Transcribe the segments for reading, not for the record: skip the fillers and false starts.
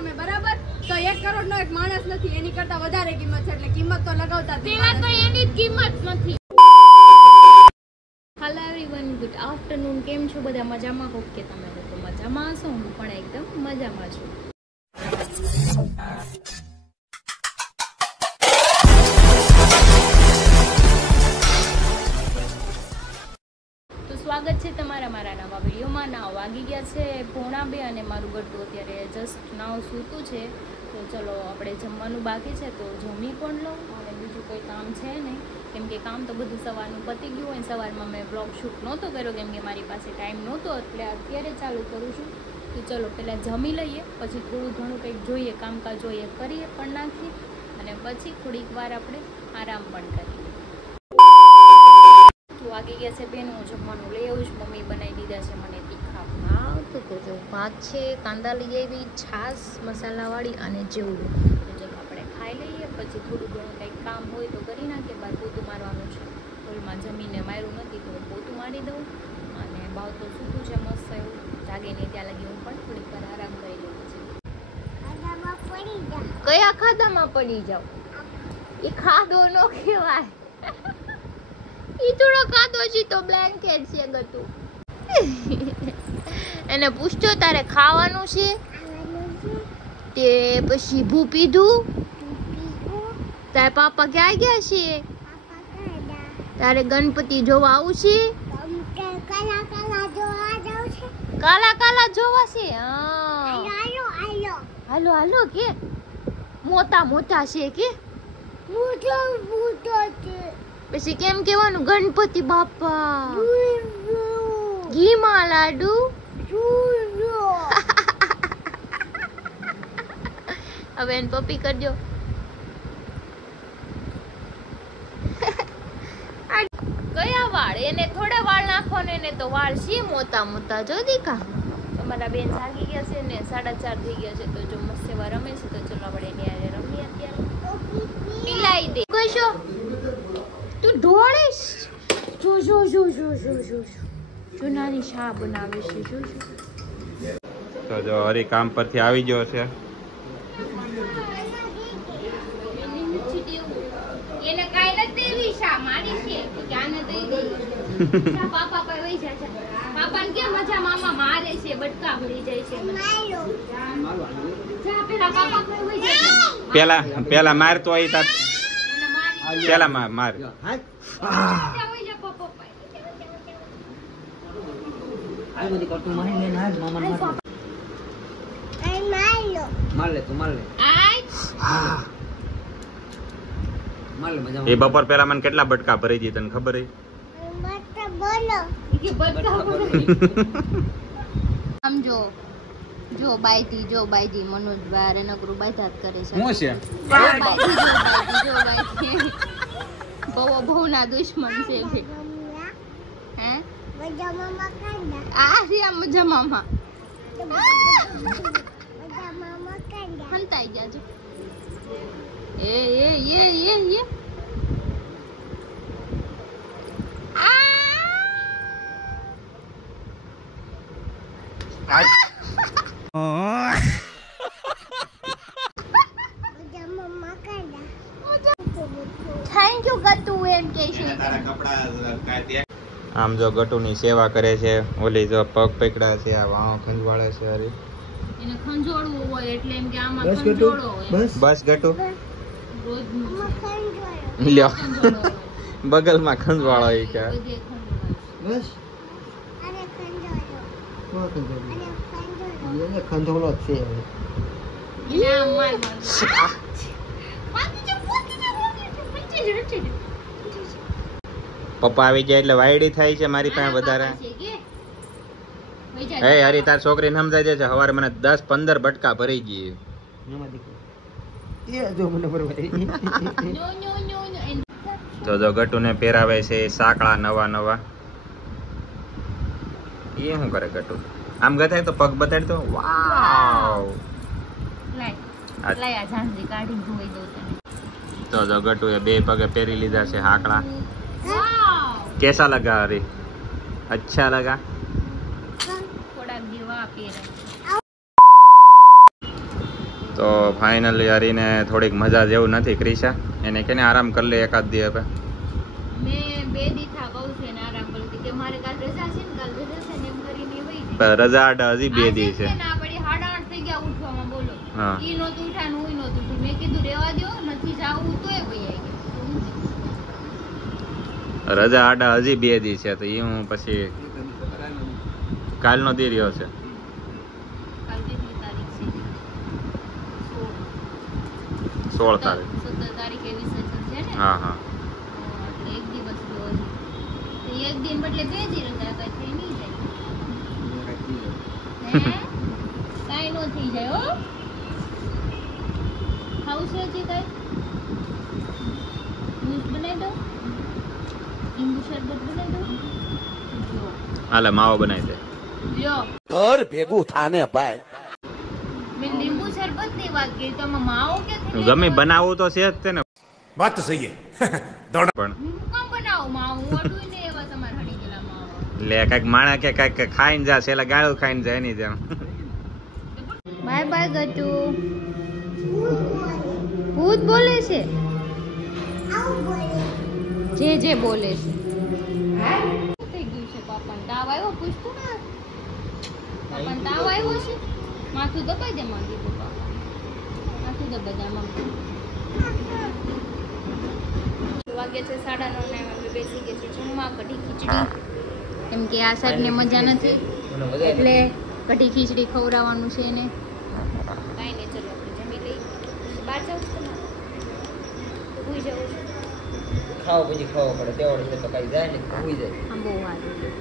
તમે બરાબર તો 1 કરોડ નો એક માણસ નથી એની કરતા વધારે કિંમત છે એટલે કિંમત તો લગાવતા જ પેલા તો એની જ કિંમત નથી. Hello everyone, good afternoon. કેમ છો બધા? મજામાં? હોપ કે તમે લોકો મજામાં હશો. હું પણ એકદમ મજામાં છું. સ્વાગત છે તમારા મારા નવા વિડીયોમાં. નાવ વાગી ગયા છે 1:45 અને મારું ગટ્ટું અત્યારે જસ્ટ નાવ સૂતું છે. તો ચલો આપણે જમવાનું બાકી છે તો જમી પણ લઉં અને બીજું કોઈ કામ છે નહીં, કેમ કે કામ તો બધું સવારનું પતી ગયું હોય. સવારમાં મેં બ્લોગ શૂટ નહોતો કર્યો કેમ કે મારી પાસે ટાઈમ નહોતો, એટલે અત્યારે ચાલુ કરું છું. તો ચલો પહેલાં જમી લઈએ, પછી થોડું ઘણું કંઈક જોઈએ, કામકાજ જોઈએ કરીએ પણ નાખીએ અને પછી થોડીક વાર આપણે આરામ પણ કરીએ. વાગી ગયા છે બેન, હું જમવાનું લઈ આવું છું. મમ્મી બનાવી દીધા છે મને તીખા ભાત. તો જો ભાત છે, કાંદા લઈ આવી, છાશ મસાલાવાળી અને જેવડું. તો ચલો આપણે ખાઈ લઈએ, પછી થોડું ઘણું કંઈક કામ હોય તો કરી નાખીએ. બહાર પોતું મારવાનું છે, હોલમાં જમીને માર્યું નથી તો પોતું મારી દઉં. અને ભાવ તો સૂતું છે મસ્ત એવું, જાગે નહીં ત્યાં લગી હું પણ થોડીક વાર આરામ કરી લઉં છું. કયા ખાધામાં પડી જાવ? એ ખાધો ન કહેવાય, ઈ થોડો કાદો છે તો બ્લેન્કેટ છે ગતું. એને પૂછતો તારે ખાવાનું છે તે પછી ભૂ પીધું? તારે પાપા ક્યાં ગયા છે? તારે ગણપતિ જોવા આવું છે? કાલા કાલા જોવા છે? હાલો હાલો કે મોટા મોટા છે કે પછી કેમ કેવાનું? ગણપતિ બાપા ઘીમાં લાડુ. હવે એને પપ્પી કરજો. કયા વાળ? એને થોડા વાળ નાખવાનો, એને તો વાળ છે મોટા મોટા. જો દીકા તમારા બેન જાગી ગયા છે ને 4:30 થઈ ગયા છે. તો જો મસ્ત એવા રમે છે, તો ચલો આપણે એની હારે રમીએ. અત્યારે પીલાઈ દે કશો તું ઢોળીશ. જો જો જો જો જો જો જો નાની શા બનાવે છે. જો તો જો હરી કામ પરથી આવી ગયો છે. એને કાઈ નથી દેવી શા મારી છે કે આને દઈ દે. પાપા પર વઈ જાય છે. પાપાને કે મજા મામા મારે છે, બટકા ભરી જાય છે. જા પેલા પાપા પર વઈ જાય. પેલા મારતો હોય તાર પેલા માર. એ બપોર પેલા મને કેટલા બટકા ભરી દી તને ખબર હે? આમ જો જો બાઈથી જો બાઈથી મનોજ બાર નકરું બાઈથા જ કરે છે. હું છે જો બાઈથી બહુ ના દુશ્મન છે ભઈ. હે મજા મામા કાંડા આ રિયા મજા મામા મજા મામા કાંડા હંતાઈ જાજો. એ થેન્ક યુ ગટુ એમ કે છે. આમ જો ગટુની સેવા કરે છે. ઓલી જો પગ પકડા છે, આ વાહ ખંજવાળે છે. હરી એને ખંજોળવું હોય એટલે એમ કે આમાં ખંજોળો હોય. બસ ગટુ રોજ લ્યો બગલમાં ખંજવાળો એ કે બસ ખંજોળો છે. પપ્પા આવી જાય એટલે વાયડી થાય છે મારી પાસે વધારે. હે હરી તાર છોકરીને સમજાઈ દે છે. સવારે મને 10-15 બટકા ભરી ગઈ. જો ગટુને પહેરાવે છે સાકળા નવા નવા. એ શું કરે ગટુ? આમ ગથાય તો પગ બતાડ તો. વાવ લાય ઝાંઝી કાઢી ધોઈ દઉં તને. તો જો ગટુએ 2 પગે પહેરી લીધા છે હાકડા. कैसा लगा? अरे अच्छा लगा. થોડાક દીવા પહેરે તો ફાઇનલી હરીને થોડીક મજા જેવું નથી ક્રિશા, એને કેને આરામ કરી લે એકાદ દી હવે. મેં 2 દી થા કહું છું એને આરામ કરી કે મારે કાલ રજા છે ને કાલ રજા છે ને એમ કરીને વહી જાય. પણ રજા આડા હજી 2 દી છે. ના પડી 8:30 થઈ ગયા ઉઠવામાં બોલો. હા. ઈ નહોતું ઉઠ્યા ને હું નહોતું ઉઠ્યું. મેં કીધું રેવા દો નથી જાવું તોય વહી આવી ગયા. રજા આડા હજી 2 દી છે તો એ હું પછી કાલનો દી રહ્યો છે. કાલ કેટલી તારીખ છે? 16 તારીખ. 17 તારીખે વિસર્જન છે ને? હા હા. એટલે એક દિવસ રહ્યો હજી. તો એક દિન બદલે 2 દી રજા કઈ થઈ નહીં જાય. હે? કાંઈ નો થઈ જાય હો. ખાવું છે હજી કાંઈ? જ્યુસ બનાવી દઉં? લીંબુ શરબત બનાવી દઉં? લ્યો. હાલે માવો બનાવી દે. લ્યો. ઘર ભેગું થાને ભાઈ. મેં લીંબુ શરબત ની વાત કરી તો આમાં માવો ક્યાંથી ગમે બનાવવું તો છે જ તે ને. વાત તો સહી હે. પણ હું કામ બનાવું માવો ઓડું ને એવા તમારે હડી ગયેલા માવો. લે કાંઈક માણા કે કાંઈક ખાઈને જા છેલ્લા ગાળું ખાઈને જાય એની જેમ. Bye bye Gatu. ભૂત બોલે છે જે બોલે છે. થઈ ગયું છે પાપાને તાવ આવ્યો પૂછતું ને પાપાને તાવ આવ્યો છે માથું દબાઈ દે માંગી તો પાપા માથું દબાઈ દે માંગી. વાગે છે 9:30 ને અમે બેસી ગયા છીએ જમવા કઢી ખીચડી. એમ કે આ સાહેબને મજા નથી એટલે કઢી ખીચડી ખવડાવવાનું છે એને. કાંઈ નહીં ચલો આપણે જમી લઈ. બહાર જાઉં છું ને ભૂઈ જવું છું. ખાવ પછી ખાવો પડે તેવડે છે તો કઈ જાય ને ભૂઈ જાય. આમ બહુ સારું.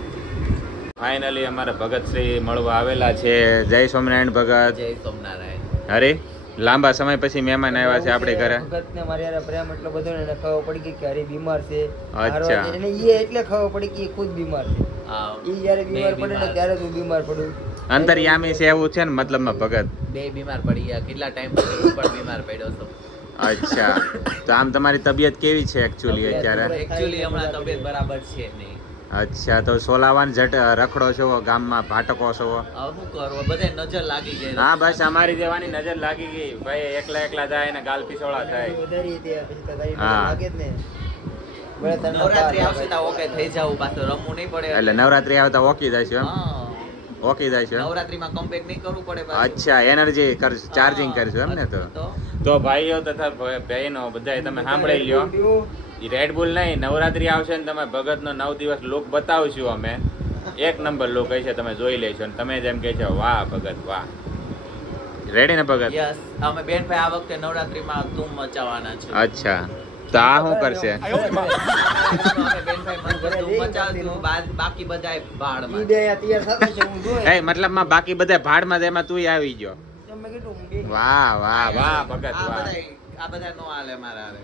ફાઇનલી અમારા ભગતશ્રી મળવા આવેલા છે. જય સ્વામિનારાયણ ભગત. જય સોમનારાયણ. અરે લાંબા સમય પછી મહેમાન આવ્યા છે આપણે ઘરે. ભગતને મારી યાર પ્રેમ એટલો બધો ને એને ખબર પડી ગઈ કે હરી બીમાર છે. અચ્છા. એને ઈ એટલે ખબર પડી કે ઈ ખુદ બીમાર છે. ઈ જ્યારે બીમાર પડે ને ત્યારે હું બીમાર પડું. અંતર્યામી છે એવું છે ને મતલબમાં ભગત. બે બીમાર પડી ગયા કેટલા ટાઈમ પછી હું પણ બીમાર પડ્યો છું. અચ્છા તો આમ તમારી તબિયત કેવી છે એકચ્યુઅલી અત્યારે? એકચ્યુઅલી હમણાં તબિયત બરાબર છે નહીં. અચ્છા તો સોલાવાન જટ રખડો છો ગામમાં ભાટકો છો? હવે શું કરવું બધે નજર લાગી ગઈ. હા બસ અમારી જેવાની નજર લાગી ગઈ ભાઈ. એકલા જાય ને ગાલ પીસોળા થાય. વધારી તે પછી તો તારી હા. લાગે જ ને. બરાબર તને નવરાત્રી આવશે તો ઓકે થઈ જાવું પાછું રમવું નહીં પડે. એટલે નવરાત્રી આવે તો ઓકી જાય છે એમ? હા ઓકી જાય છે એમ? નવરાત્રીમાં કમબેક નહીં કરવું પડે પાછું. અચ્છા એનર્જી ચાર્જિંગ કરશું એમ ને? તો ભાઈઓ તથા બહેનો બધાય તમે સાંભળી લ્યો. રેડ બુલ નહીં, નવરાત્રી આવશે ને તમે ભગતનો 9 દિવસ લુક બતાવશું અમે. 1 નંબર લુક હશે તમે જોઈ લેશો ને તમે જેમ કહે છો વાહ ભગત વાહ. રેડી ને ભગત? યસ અમે બેનભાઈ આ વખતે નવરાત્રીમાં ધૂમ મચાવવાના છે. અચ્છા તો આ શું કરશે? અમે બેનભાઈ મસ્ત ધૂમ મચાવશું બાકી બધાય ઈ ભાડમાં. બે તૈયાર થતા છે હું જોઈ. એ મતલબમાં બાકી બધા ભાડમાં એમાં તું આવી ગયો. તમે કીધું હું બે. વાહ વાહ વાહ ભગત આ વાહ. બધા નો હાલે મારા હારે.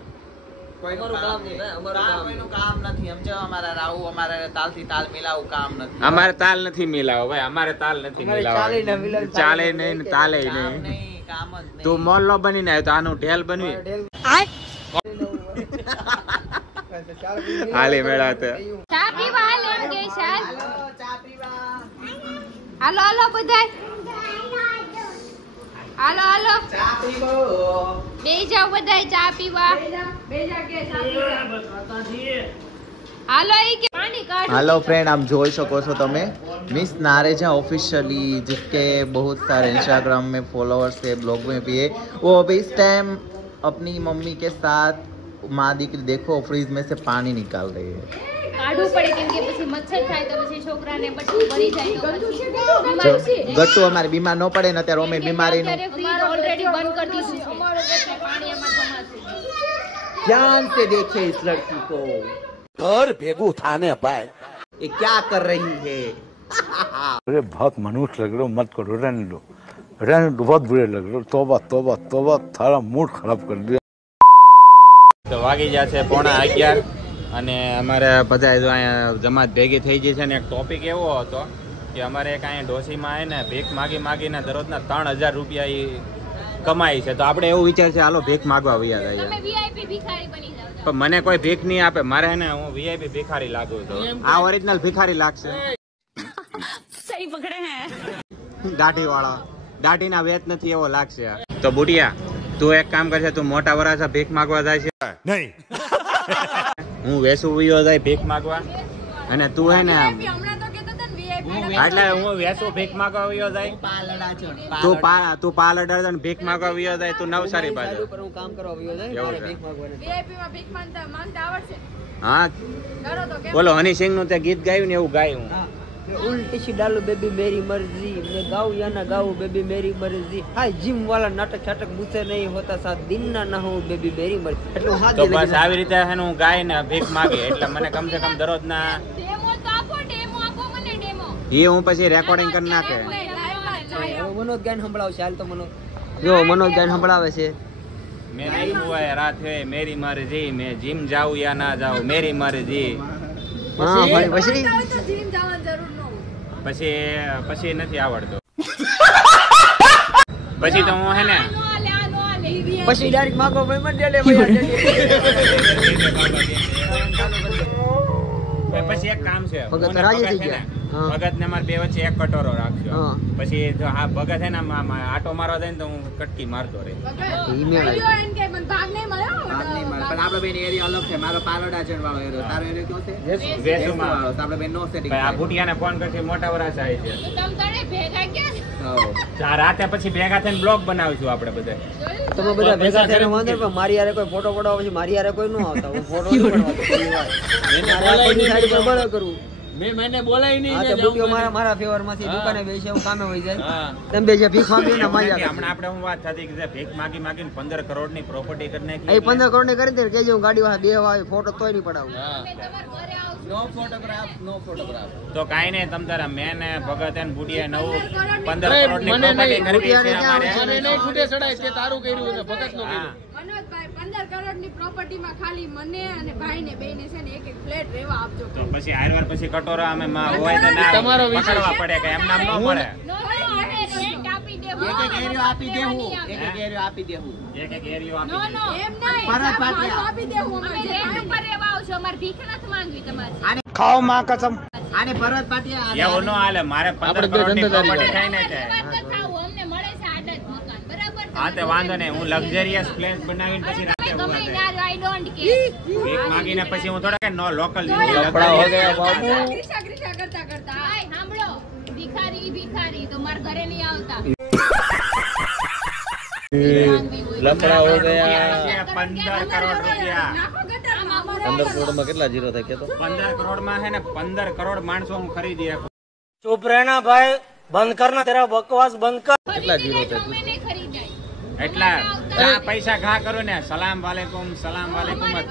કોઈનું અમારું કામ નહીં, અમારું કામ કોઈનું કામ નથી સમજો. અમારા રાવું અમારે તાલથી તાલ મિલાવું કામ નથી. અમારે તાલ નથી મિલાવો ભાઈ. અમારે તાલ નથી અમારે ચાલે ને મિલાવો. મિલાવ ચાલે નહીં ને તાલે કામ નહીં. નહીં કામ જ નહીં. તું મોલ્લો બનીને આવ્યો તો આનું ઢેલ બનવી. હાલી મેળા તો. ચા પીવા હાલ એમ કે ચાલ. હાલો હાલો બધાય. હાલો બેહી જાવ બધાય ચા પીવા. હાલો ઈ કે પાણી કાઢ. हेलो फ्रेंड, आप जोई सको છો તમે मिस नारेजा ऑफिशियली जिसके बहुत सारे इंस्टाग्राम में फॉलोअर्स है, ब्लॉग में भी है. वो अभी इस टाइम अपनी मम्मी के साथ माँ दीकरी देखो फ्रीज में से पानी निकाल रही है. કાઢવું પડે કેમ કે પછી મચ્છર થાય તો પછી છોકરાને બટકું ભરી જાય તો પછી जो બીમાર છે. गट्टू हमारे बीमार न पड़े न ત્યારે અમે બીમારીનું અત્યારે ફ્રીજ ઓલરેડી બંધ કરી દીધું છે. પાણી એમાં જમા થઈ ગયું. ध्यान से देखिए इस लड़की को. ઘર ભેગું થાને ભાઈ. ये क्या कर रही है? अरे बहुत मनुष्य लग रहे हो, मत करो, रहने दो बहुत बुरे लग रहे हो. तौबा तौबा तौबा, थारा मूड खराब कर दिया. તો વાગી ગયા છે 11:30 અને અમારે બધા જો અહીંયા જમાત ભેગી થઈ ગઈ છે ને. એક ટોપિક એવો હતો કે અમારે એક અહીંયા ડોસીમાં આવે ને ભીખ માગીને દરરોજના 3000 રૂપિયા ઈ કમાય છે. તો આપણે એવું વિચાર છે હાલો ભીખ માગવા વયા તમે જાય. વીઆઈપી ભિખારી બની જાવ. પણ મને કોઈ ભીખ નહીં આપે. મારે હે ને હું વીઆઈપી ભિખારી લાગુ તો આ ઓરિજિનલ ભિખારી લાગશે. સહી પકડે હે. દાઢી વાળા દાઢીના વેત નથી એવો લાગશે. તો બુટિયા તું એક કામ કરશે, તું મોટા વરાછા ભીખ માંગવા જાય છે नहीं હું વેસુ વિયો જાય ભીખ માંગવા અને તું હે ને VIP હમણાં તો કહેતો હતો ને VIP એટલે હું વેસુ ભીખ માંગવા વિયો જાય તું પાલ અડાડ ને ભીખ માંગવા વિયો જાય તું નવસારી બાજુ હું કામ કરવા આવ્યો છે એવું મારે છે. ભીખ માંગવાની. VIP માં ભીખ માંગતા આવડશે હા કરો તો કેમ બોલો હની સિંહ નું તે ગીત ગાયું ને એવું ગાયું हाँ, मैं उल्टी सी डालू बेबी मेरी मर्जी, मैं गाऊं या ना गाऊं बेबी मेरी मर्जी, हाय जिम वाला नाटक छाटक मुझसे नहीं होता, साथ दिन ना ना हो बेबी मेरी मर्जी. એટલે હું હાથ તો લઈ બસ આવી રીતે હે ને હું ગાય ને ભીખ માંગે એટલે મને કમ સે કમ દરરોજ ના ડેમો તો આપો મને ડેમો. એ હું પછી રેકોર્ડિંગ કરી નાખે. મનોજ ગાયન સંભળાવશે હાલ તો મનોજ જો મનોજ ગાયન સંભળાવે છે. મેરી હુઆ રાત હે મેરી મરજી મેં જીમ જાઉં યા ના જાઉં મેરી મરજી. હા ભાઈ પછી તો જીમ જવાની જરૂર ન હોય. પછી નથી આવડતું. પછી તો હું હે ને પછી ડાયરેક્ટ માગો ભાઈ મત ડેલે ભાઈ પછી એક કામ છે ભગત હું ને રાજી ભગત થઈ છે ને, ગયા. હા. ભગત ને મારે બે વચ્ચે એક કટોરો રાખજો. હા. પછી જો હા ભગત હે ને આટો મારવા જાય ને તો હું કટકી મારતો રહી. ઈમેલ આવી. ભાઈઓ એમ કે મને ભાગ નહીં મળ્યો પણ આપણે બેન એરિયા અલગ છે. મારો પાલોડા છે વાળો એરિયો, તારો એરિયો કયો છે વેસુમાં. વાળો. તો આપણે બેન નો સેટિંગ ભાઈ આ ભૂટિયાને ફોન કરશે મોટા વરાછા આવે છે. તો તમ તને ભેગા ક્યાં આ રાતે પછી ભેગા થઈને બ્લોગ બનાવીશું આપણે બધા. તમે બધા ભેગા થઈને વાંધો નહીં, પણ મારી યારે કોઈ ફોટો પડાવો પછી મારી યારે કોઈ ન આવતા. હું ફોટો નહીં પડવાતો કોઈ વાર. મારે આખોની સાઈડ પર બળો કરવું. મેં બોલાય નહીં. હા તો બુટીઓ મારા ફેવર માંથી દુકાને બેસે હું કામે વહી જાય. હા. તમે બે જે ભીખ માંગી ને મજા કરે. હમણાં આપણે હું વાત થતી કે ભીખ માગીને 15 કરોડની પ્રોપર્ટી કરી નાખી. એ 15 કરોડ ની કરી દે કેજો હું ગાડી વાળા બે આવે ફોટો તોય નહીં પડાવું. નો ફોટોગ્રાફ નો ફોટોગ્રાફ. તો કાઈ નહીં તમ તારા મેં ને ભગત એને બુટિયા નવું 15 15 કરોડની પ્રોપર્ટી કરવી છે બુટિયાને અમારે. મને નહીં છૂટે ચડાય તે તારું કર્યું ને ભગત નું હા. મનોજભાઈ 15 કરોડની પ્રોપર્ટીમાં ખાલી મને અને ભાઈને બેને છે ને એક ફ્લેટ રહેવા આપજો. તો પછી આરવાર પછી કટોરો અમે હોય તો ના તમારો વિષય. પકડવા પડે કે એમ નામ ન મળે. નો અમે રેન્ટ આપી દેવું. એક એરિયો આપી દેવું. એક એરિયો આપી દેવું. એક એરિયો નો આપી નો એમ નહીં પરત ભાડું પાટિયા. આપી દેવું અમે અમારે જે રેન્ટ ભાઈને. ઉપર રહેવા આવશો. અમારે ભીખ નથી માંગવી તમારે. खाओ माँ कसम આને ભરત પાટિયા એવું ન હાલે મારે 15 કરોડની પ્રોપર્ટી થાય ને તે. વાત તો થાવ અમને મળે છે આડા જ મકાન બરાબર. હા તે વાંધો નહીં હું લક્ઝરિયસ પ્લેસ બનાવીને પછી રાતે ગમે ઉભા થાય. ના આઈ ડોન્ટ કેર. ભીખ માંગીને પછી હું થોડા કે નો લોકલ લફડા હો ગયા બાબુ. ક્રિશા કરતા હાય સાંભળો ભિખારી તો માર ઘરે નહીં આવતા. લફડા હો ગયા. 15 કરોડ રૂપિયા. નાખો ગટરમાં અમારે 15 કરોડમાં કેટલા જીરો થાય કે તો 15 કરોડમાં છે ને 15 કરોડ માણસો હું ખરીદી શકું. चुप रहना भाई बंद करना तेरा बकवास बंद कर કેટલા જીરો થાય? અમે નહીં ખરીદાય. એટલા જ્યાં પૈસા ઘા કરું ને સલામ વાલેકુમ જ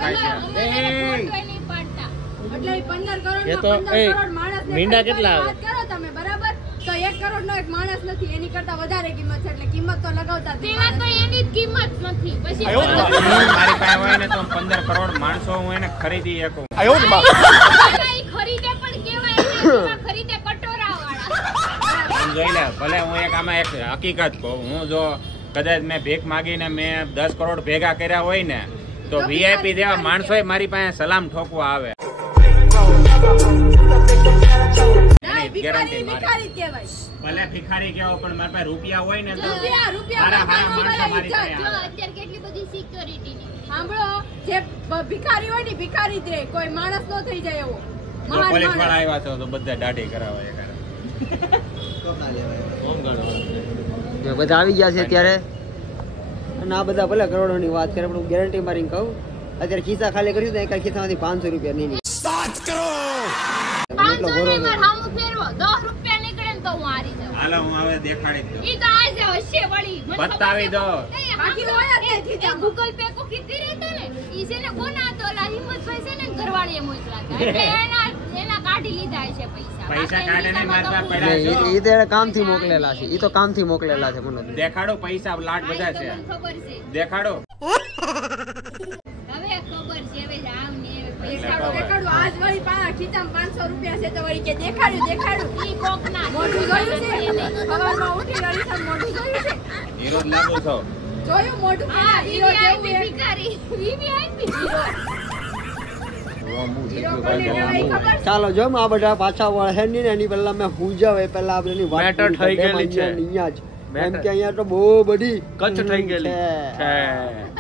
થાય છે. નહીં પાડતા. એટલે ઈ 15 કરોડમાં એ તો, 15 કરોડ માણસને મીંડા ખરીદવાની કેટલા આવે? વાત કરો તમે બરાબર તો 1 કરોડનો એક માણસ નથી એની કરતા વધારે કિંમત છે એટલે કિંમત તો લગાવતા જ નહીં. પેલા તો એની જ કિંમત નથી. પછી મારી પાસે હોય ને તો 15 કરોડ માણસો હું એને ખરીદી શકું. કાંઈ ખરીદે પણ કેવાય ને, એમાં ખરીદે કટોરાવાળા. હું જોઈ લે ભલે હું એક આમાં એક હકીકત કહું હું જો કદાચ મેં ભીખ માગીને મેં 10 કરોડ ભેગા કર્યા હોય ને તો વીઆઈપી જેવા માણસો મારી પાસે સલામ ઠોકવા આવે. ના, એની guarantee મારી. ભિખારી જ કહેવાય. ભલે ભિખારી કેવો પણ મારી પાસે રૂપિયા હોય ને તો રૂપિયા મારા હારા માણસો મારી ઇજ્જત. પાસે જો આવે. અત્યારે કેટલી બધી સિક્યોરિટીની. સાંભળો જે ભિખારી હોય ને ભિખારી જ રહે કોઈ માણસ નો થઈ જાય એવો જો મહાન પોલીસ વાળા માણસ. આવ્યા તો બધા દાઢી કરાવે એકારે. જો બધા આવી ગયા છે ત્યારે અને આ બધા ભલે કરોડોની વાત કરે પણ હું ગેરંટી મારીને કહું અત્યારે ખિસ્સા ખાલી કર્યું તો એક ખિસ્સામાંથી 500 રૂપિયા નહીં નીકળે. 500 ની માર હામું ફેરવો 10 રૂપિયા નીકળે ને તો હું હારી જાઉં. હાલો હું હવે દેખાડી દઉં. ઈ તો આજે હશે વળી. મને ખબર બતાવી છે. દો. એ બાકી હોય જ નહીં એ ગૂગલ પે કો કીધી રહેતો ને ઈ છે ને કોના તો ઓલા હિંમતભાઈ છે ને ઘરવાળીએ મોકલા હતા એટલે એના કાઢી લીધા છે પૈસા. પૈસા કાઢે ને મારા પાસે નહીં, પડ્યા ઈ તો એને કામથી મોકલેલા છે. ઈ તો કામથી મોકલેલા છે મને. છે. દેખાડો પૈસા લાટ બધા છે. ખબર છે. દેખાડો. હવે ખબર છે હવે આમ ને હવે પૈસા દેખાડું દેખાડું આજ વળી ખીચામાં 500 રૂપિયા છે તો વળી કે દેખાડ્યું ઈ કોકના મોઢું જોયું છે સવારમાં ઉઠી રડીસન મોઢું જોયું છે હીરો જ લાગુ છો. જોયું મોઢું હા હીરો જેવું વીવીઆઈપી છે. ભિખારી વીવીઆઈપી હીરો કોને કહેવાય ઈ ખબર છે? ચાલો જો આ બધા પાછા વળે નહીં ને એની પહેલા મેં હુજાવે પહેલા આપણે એની વાત મેટર પૂરી થઈ કરી દઈએ. ગયેલી છે. અહીંયા જ એમ કે અહીંયા તો બહુ બધી કચ્છ થઈ ગયેલી છે. છે